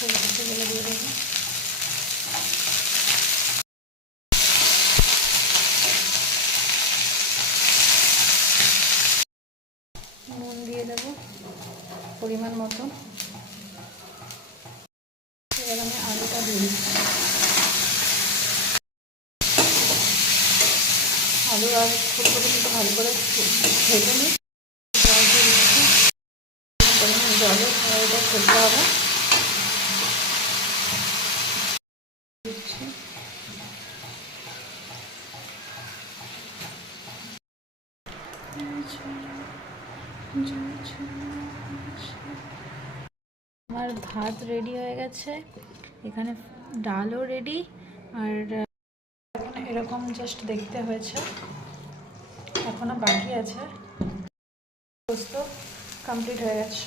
সেগুলো দিয়ে দেবো। নুন দিয়ে দেবো পরিমাণ মতো। এবার আমি আলুটা দিই। আলু আর ফুলকপি কিন্তু ভালো করে ভেজে নিই। জল দিয়ে দিচ্ছি, পরিমাণ জলে এটা ফেলতে হবে। দিচ্ছি আমার ভাত রেডি হয়ে গেছে, এখানে ডালও রেডি, আর এরকম জাস্ট দেখতে হয়েছে, এখনো বাকি আছে। পোস্ত কমপ্লিট হয়ে গেছে।